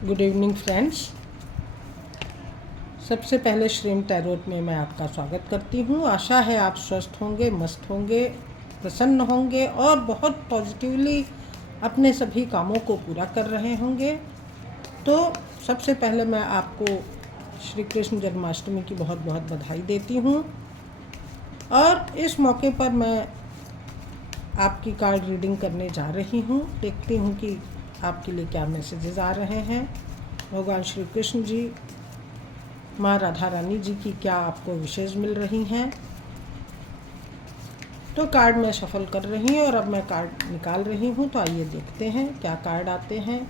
Good evening friends. सबसे पहले श्रीम tarot में मैं आपका स्वागत करती हूँ। आशा है आप स्वस्थ होंगे, मस्त होंगे, प्रसन्न होंगे और बहुत पॉजिटिवली अपने सभी कामों को पूरा कर रहे होंगे। तो सबसे पहले मैं आपको श्री कृष्ण जन्माष्टमी की बहुत बहुत बधाई देती हूँ और इस मौके पर मैं आपकी कार्ड रीडिंग करने जा रही हूँ। देखती हूँ कि आपके लिए क्या मैसेजेस आ रहे हैं। भगवान श्री कृष्ण जी, माँ राधा रानी जी की क्या आपको विशेष मिल रही हैं। तो कार्ड मैं शफल कर रही हूँ और अब मैं कार्ड निकाल रही हूँ। तो आइए देखते हैं क्या कार्ड आते हैं।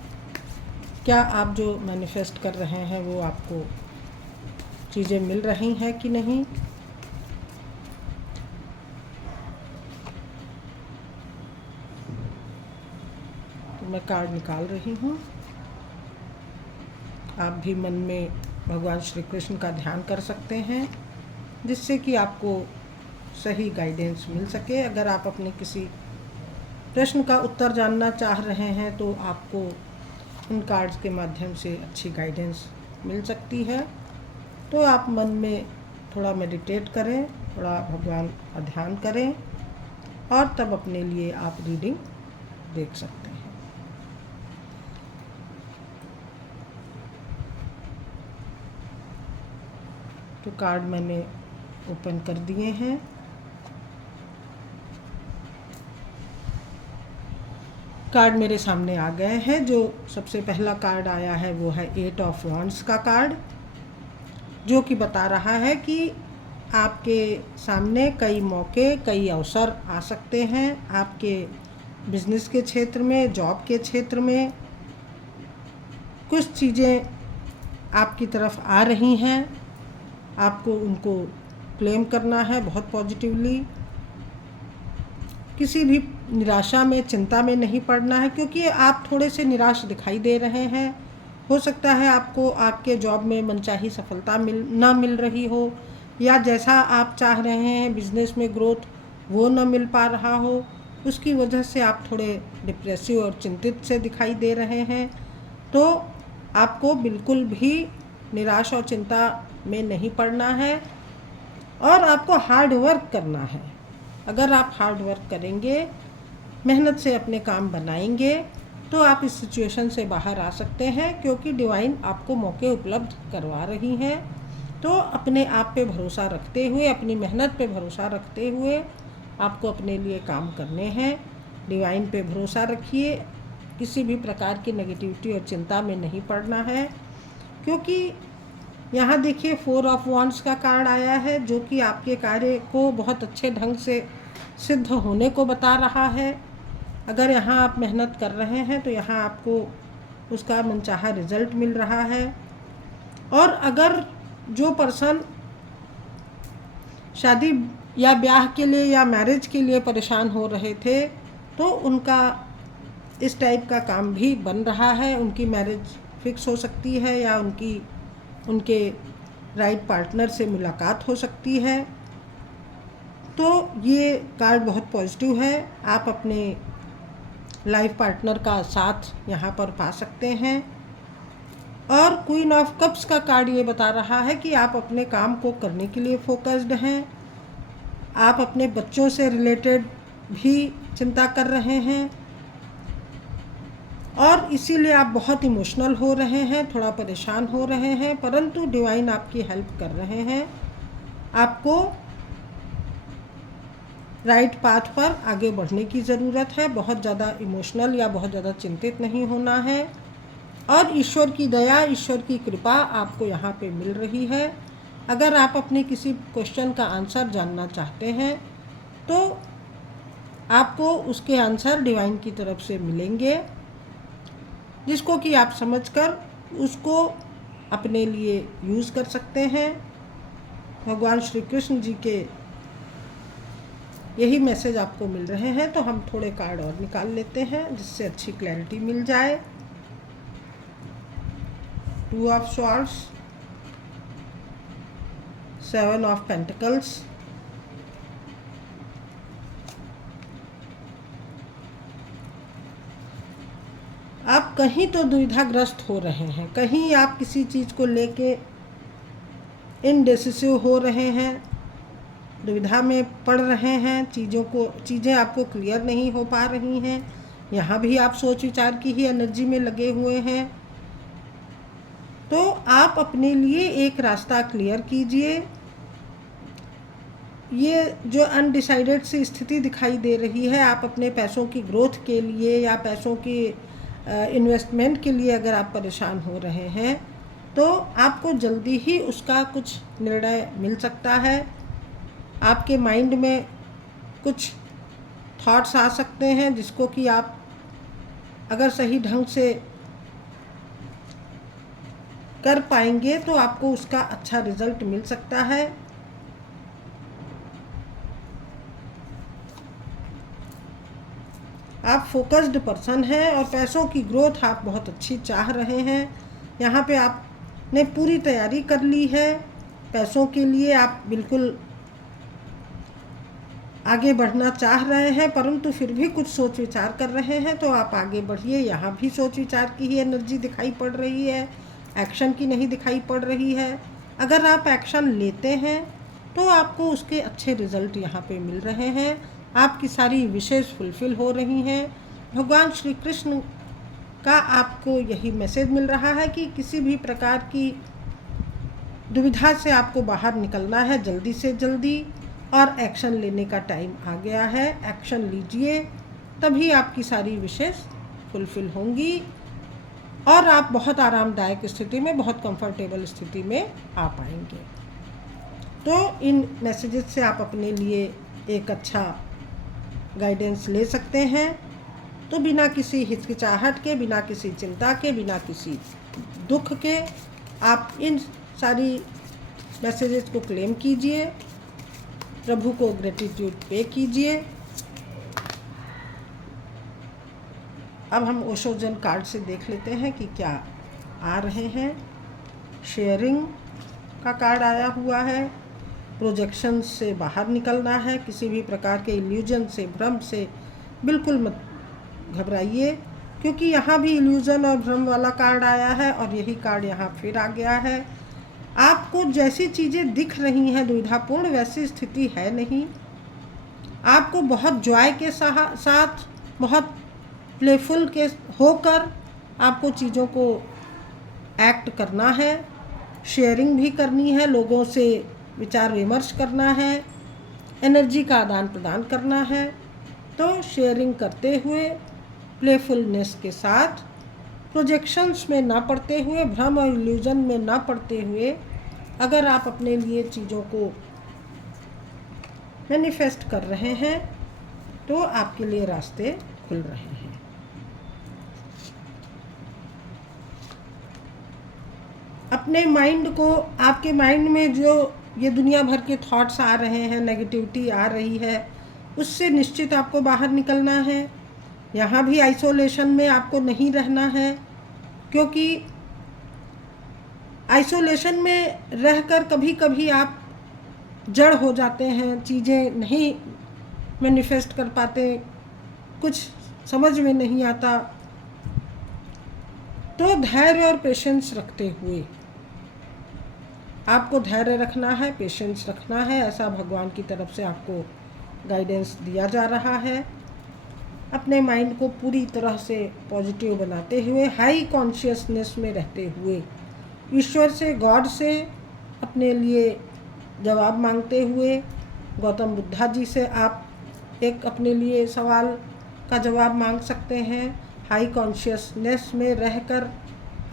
क्या आप जो मैनिफेस्ट कर रहे हैं वो आपको चीज़ें मिल रही हैं कि नहीं। मैं कार्ड निकाल रही हूँ। आप भी मन में भगवान श्री कृष्ण का ध्यान कर सकते हैं जिससे कि आपको सही गाइडेंस मिल सके। अगर आप अपने किसी प्रश्न का उत्तर जानना चाह रहे हैं तो आपको इन कार्ड्स के माध्यम से अच्छी गाइडेंस मिल सकती है। तो आप मन में थोड़ा मेडिटेट करें, थोड़ा भगवान का ध्यान करें और तब अपने लिए आप रीडिंग देख सकते हैं। तो कार्ड मैंने ओपन कर दिए हैं। कार्ड मेरे सामने आ गए हैं। जो सबसे पहला कार्ड आया है वो है 8 ऑफ वॉन्ड्स का कार्ड, जो कि बता रहा है कि आपके सामने कई मौके, कई अवसर आ सकते हैं। आपके बिजनेस के क्षेत्र में, जॉब के क्षेत्र में कुछ चीज़ें आपकी तरफ आ रही हैं। आपको उनको क्लेम करना है बहुत पॉजिटिवली। किसी भी निराशा में, चिंता में नहीं पड़ना है, क्योंकि आप थोड़े से निराश दिखाई दे रहे हैं। हो सकता है आपको आपके जॉब में मनचाही सफलता ना मिल रही हो, या जैसा आप चाह रहे हैं बिजनेस में ग्रोथ वो ना मिल पा रहा हो। उसकी वजह से आप थोड़े डिप्रेसिव और चिंतित से दिखाई दे रहे हैं। तो आपको बिल्कुल भी निराश और चिंता में नहीं पड़ना है और आपको हार्ड वर्क करना है। अगर आप हार्ड वर्क करेंगे, मेहनत से अपने काम बनाएंगे तो आप इस सिचुएशन से बाहर आ सकते हैं, क्योंकि डिवाइन आपको मौके उपलब्ध करवा रही हैं। तो अपने आप पे भरोसा रखते हुए, अपनी मेहनत पे भरोसा रखते हुए आपको अपने लिए काम करने हैं। डिवाइन पे भरोसा रखिए, किसी भी प्रकार की नेगेटिविटी और चिंता में नहीं पड़ना है। क्योंकि यहाँ देखिए 4 ऑफ वॉन्ड्स का कार्ड आया है, जो कि आपके कार्य को बहुत अच्छे ढंग से सिद्ध होने को बता रहा है। अगर यहाँ आप मेहनत कर रहे हैं तो यहाँ आपको उसका मनचाहा रिजल्ट मिल रहा है। और अगर जो पर्सन शादी या ब्याह के लिए या मैरिज के लिए परेशान हो रहे थे, तो उनका इस टाइप का काम भी बन रहा है। उनकी मैरिज फिक्स हो सकती है या उनके राइट पार्टनर से मुलाकात हो सकती है। तो ये कार्ड बहुत पॉजिटिव है। आप अपने लाइफ पार्टनर का साथ यहाँ पर पा सकते हैं। और क्वीन ऑफ कप्स का कार्ड ये बता रहा है कि आप अपने काम को करने के लिए फोकस्ड हैं। आप अपने बच्चों से रिलेटेड भी चिंता कर रहे हैं और इसीलिए आप बहुत इमोशनल हो रहे हैं, थोड़ा परेशान हो रहे हैं, परंतु डिवाइन आपकी हेल्प कर रहे हैं। आपको राइट पाथ पर आगे बढ़ने की ज़रूरत है। बहुत ज़्यादा इमोशनल या बहुत ज़्यादा चिंतित नहीं होना है। और ईश्वर की दया, ईश्वर की कृपा आपको यहाँ पे मिल रही है। अगर आप अपने किसी क्वेश्चन का आंसर जानना चाहते हैं तो आपको उसके आंसर डिवाइन की तरफ से मिलेंगे, जिसको कि आप समझकर उसको अपने लिए यूज़ कर सकते हैं। भगवान श्री कृष्ण जी के यही मैसेज आपको मिल रहे हैं। तो हम थोड़े कार्ड और निकाल लेते हैं जिससे अच्छी क्लैरिटी मिल जाए। 2 ऑफ स्वॉर्ड्स, 7 ऑफ पेंटिकल्स, आप कहीं तो दुविधाग्रस्त हो रहे हैं, कहीं आप किसी चीज़ को लेके इनडिसिसिव हो रहे हैं, दुविधा में पड़ रहे हैं, चीज़ें आपको क्लियर नहीं हो पा रही हैं। यहाँ भी आप सोच विचार की ही एनर्जी में लगे हुए हैं। तो आप अपने लिए एक रास्ता क्लियर कीजिए। ये जो अनडिसाइडेड सी स्थिति दिखाई दे रही है, आप अपने पैसों की ग्रोथ के लिए या पैसों की इन्वेस्टमेंट के लिए अगर आप परेशान हो रहे हैं, तो आपको जल्दी ही उसका कुछ निर्णय मिल सकता है। आपके माइंड में कुछ थॉट्स आ सकते हैं जिसको कि आप अगर सही ढंग से कर पाएंगे तो आपको उसका अच्छा रिजल्ट मिल सकता है। आप फोकस्ड पर्सन हैं और पैसों की ग्रोथ आप बहुत अच्छी चाह रहे हैं। यहाँ पे आपने पूरी तैयारी कर ली है पैसों के लिए, आप बिल्कुल आगे बढ़ना चाह रहे हैं, परंतु फिर भी कुछ सोच विचार कर रहे हैं। तो आप आगे बढ़िए। यहाँ भी सोच विचार की ही एनर्जी दिखाई पड़ रही है, एक्शन की नहीं दिखाई पड़ रही है। अगर आप एक्शन लेते हैं तो आपको उसके अच्छे रिजल्ट यहाँ पे मिल रहे हैं। आपकी सारी विशेष फुलफिल हो रही हैं। भगवान श्री कृष्ण का आपको यही मैसेज मिल रहा है कि किसी भी प्रकार की दुविधा से आपको बाहर निकलना है जल्दी से जल्दी, और एक्शन लेने का टाइम आ गया है। एक्शन लीजिए, तभी आपकी सारी विशेष फुलफिल होंगी और आप बहुत आरामदायक स्थिति में, बहुत कंफर्टेबल स्थिति में आ पाएंगे। तो इन मैसेजेस से आप अपने लिए एक अच्छा गाइडेंस ले सकते हैं। तो बिना किसी हिचकिचाहट के, बिना किसी चिंता के, बिना किसी दुख के आप इन सारी मैसेजेस को क्लेम कीजिए, प्रभु को ग्रेटिट्यूड पे कीजिए। अब हम ओशोजन कार्ड से देख लेते हैं कि क्या आ रहे हैं। शेयरिंग का कार्ड आया हुआ है। प्रोजेक्शन से बाहर निकलना है, किसी भी प्रकार के इल्यूजन से, भ्रम से बिल्कुल मत घबराइए, क्योंकि यहाँ भी इल्यूजन और भ्रम वाला कार्ड आया है और यही कार्ड यहाँ फिर आ गया है। आपको जैसी चीज़ें दिख रही हैं दुविधापूर्ण, वैसी स्थिति है नहीं। आपको बहुत जॉय के साथ, बहुत प्लेफुल के होकर आपको चीज़ों को एक्ट करना है। शेयरिंग भी करनी है, लोगों से विचार विमर्श करना है, एनर्जी का आदान प्रदान करना है। तो शेयरिंग करते हुए, प्लेफुलनेस के साथ, प्रोजेक्शंस में ना पड़ते हुए, भ्रम और इल्यूजन में ना पड़ते हुए, अगर आप अपने लिए चीज़ों को मैनिफेस्ट कर रहे हैं तो आपके लिए रास्ते खुल रहे हैं। अपने माइंड को, आपके माइंड में जो ये दुनिया भर के थॉट्स आ रहे हैं, नेगेटिविटी आ रही है, उससे निश्चित आपको बाहर निकलना है। यहाँ भी आइसोलेशन में आपको नहीं रहना है, क्योंकि आइसोलेशन में रहकर कभी कभी आप जड़ हो जाते हैं, चीज़ें नहीं मैनिफेस्ट कर पाते, कुछ समझ में नहीं आता। तो धैर्य और पेशेंस रखते हुए, आपको धैर्य रखना है, पेशेंस रखना है, ऐसा भगवान की तरफ से आपको गाइडेंस दिया जा रहा है। अपने माइंड को पूरी तरह से पॉजिटिव बनाते हुए, हाई कॉन्शियसनेस में रहते हुए, ईश्वर से, गॉड से अपने लिए जवाब मांगते हुए, गौतम बुद्धा जी से आप एक अपने लिए सवाल का जवाब मांग सकते हैं। हाई कॉन्शियसनेस में रहकर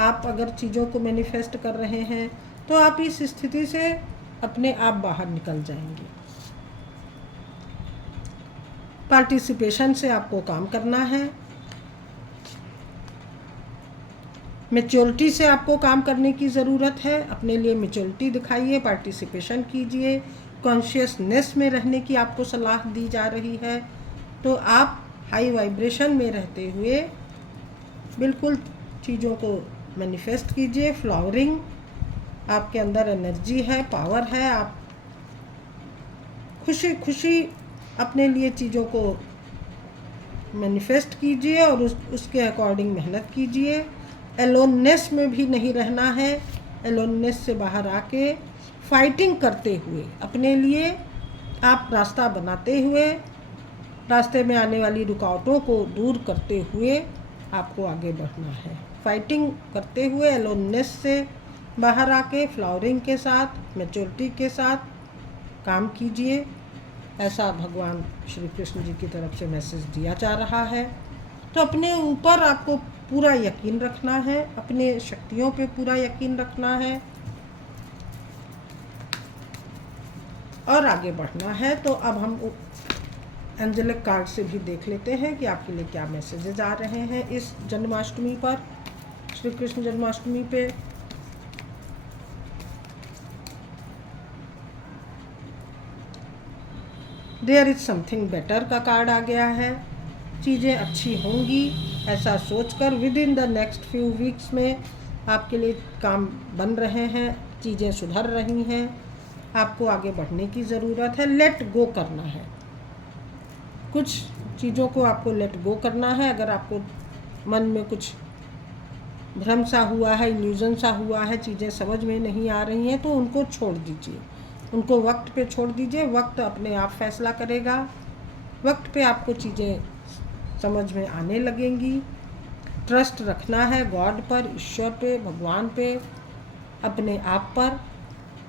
आप अगर चीज़ों को मैनिफेस्ट कर रहे हैं तो आप इस स्थिति से अपने आप बाहर निकल जाएंगे। पार्टिसिपेशन से आपको काम करना है, मैच्योरिटी से आपको काम करने की ज़रूरत है। अपने लिए मैच्योरिटी दिखाइए, पार्टिसिपेशन कीजिए, कॉन्शियसनेस में रहने की आपको सलाह दी जा रही है। तो आप हाई वाइब्रेशन में रहते हुए बिल्कुल चीज़ों को मैनिफेस्ट कीजिए। फ्लावरिंग, आपके अंदर एनर्जी है, पावर है, आप खुशी खुशी अपने लिए चीज़ों को मैनिफेस्ट कीजिए और उसके अकॉर्डिंग मेहनत कीजिए। एलोननेस में भी नहीं रहना है। एलोननेस से बाहर आके फाइटिंग करते हुए अपने लिए आप रास्ता बनाते हुए, रास्ते में आने वाली रुकावटों को दूर करते हुए आपको आगे बढ़ना है। फाइटिंग करते हुए एलोननेस से बाहर आके फ्लावरिंग के साथ, मैच्योरिटी के साथ काम कीजिए। ऐसा भगवान श्री कृष्ण जी की तरफ से मैसेज दिया जा रहा है। तो अपने ऊपर आपको पूरा यकीन रखना है, अपने शक्तियों पे पूरा यकीन रखना है और आगे बढ़ना है। तो अब हम एंजेलिक कार्ड से भी देख लेते हैं कि आपके लिए क्या मैसेजेस आ रहे हैं इस जन्माष्टमी पर, श्री कृष्ण जन्माष्टमी पे। देयर इज समथिंग बेटर का कार्ड आ गया है। चीज़ें अच्छी होंगी ऐसा सोचकर with in the next few weeks में आपके लिए काम बन रहे हैं, चीज़ें सुधर रही हैं। आपको आगे बढ़ने की ज़रूरत है, लेट गो करना है। कुछ चीज़ों को आपको लेट गो करना है। अगर आपको मन में कुछ भ्रम सा हुआ है, इल्यूजन सा हुआ है, चीज़ें समझ में नहीं आ रही हैं, तो उनको छोड़ दीजिए, उनको वक्त पे छोड़ दीजिए। वक्त अपने आप फैसला करेगा। वक्त पे आपको चीज़ें समझ में आने लगेंगी। ट्रस्ट रखना है गॉड पर, ईश्वर पे, भगवान पे, अपने आप पर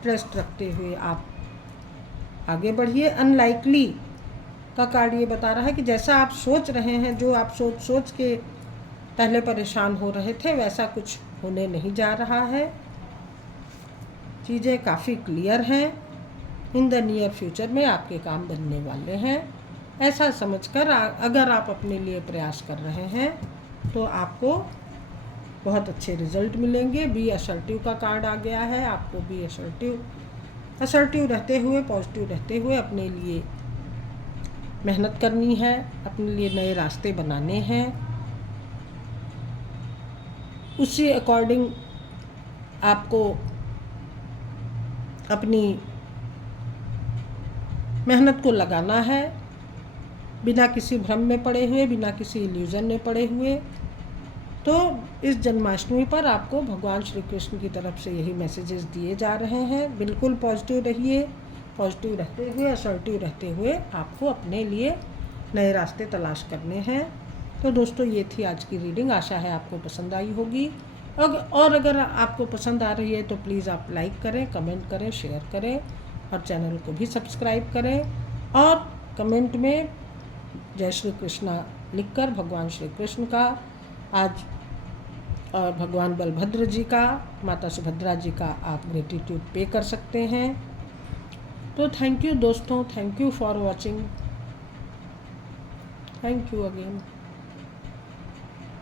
ट्रस्ट रखते हुए आप आगे बढ़िए। अनलाइकली का कार्ड ये बता रहा है कि जैसा आप सोच रहे हैं, जो आप सोच के पहले परेशान हो रहे थे, वैसा कुछ होने नहीं जा रहा है। चीज़ें काफ़ी क्लियर हैं। इन द नियर फ्यूचर में आपके काम बनने वाले हैं। ऐसा समझकर अगर आप अपने लिए प्रयास कर रहे हैं तो आपको बहुत अच्छे रिजल्ट मिलेंगे। बी असर्टिव का कार्ड आ गया है। आपको बी असर्टिव रहते हुए, पॉजिटिव रहते हुए अपने लिए मेहनत करनी है, अपने लिए नए रास्ते बनाने हैं। उसी अकॉर्डिंग आपको अपनी मेहनत को लगाना है, बिना किसी भ्रम में पड़े हुए, बिना किसी इल्यूजन में पड़े हुए। तो इस जन्माष्टमी पर आपको भगवान श्री कृष्ण की तरफ से यही मैसेजेस दिए जा रहे हैं। बिल्कुल पॉजिटिव रहिए, पॉजिटिव रहते हुए, असर्टिव रहते हुए आपको अपने लिए नए रास्ते तलाश करने हैं। तो दोस्तों, ये थी आज की रीडिंग। आशा है आपको पसंद आई होगी। और अगर आपको पसंद आ रही है तो प्लीज़ आप लाइक करें, कमेंट करें, शेयर करें और चैनल को भी सब्सक्राइब करें। और कमेंट में जय श्री कृष्णा लिखकर भगवान श्री कृष्ण का आज और भगवान बलभद्र जी का, माता सुभद्रा जी का आप ग्रेटिट्यूड पे कर सकते हैं। तो थैंक यू दोस्तों, thank you for watching, thank you again.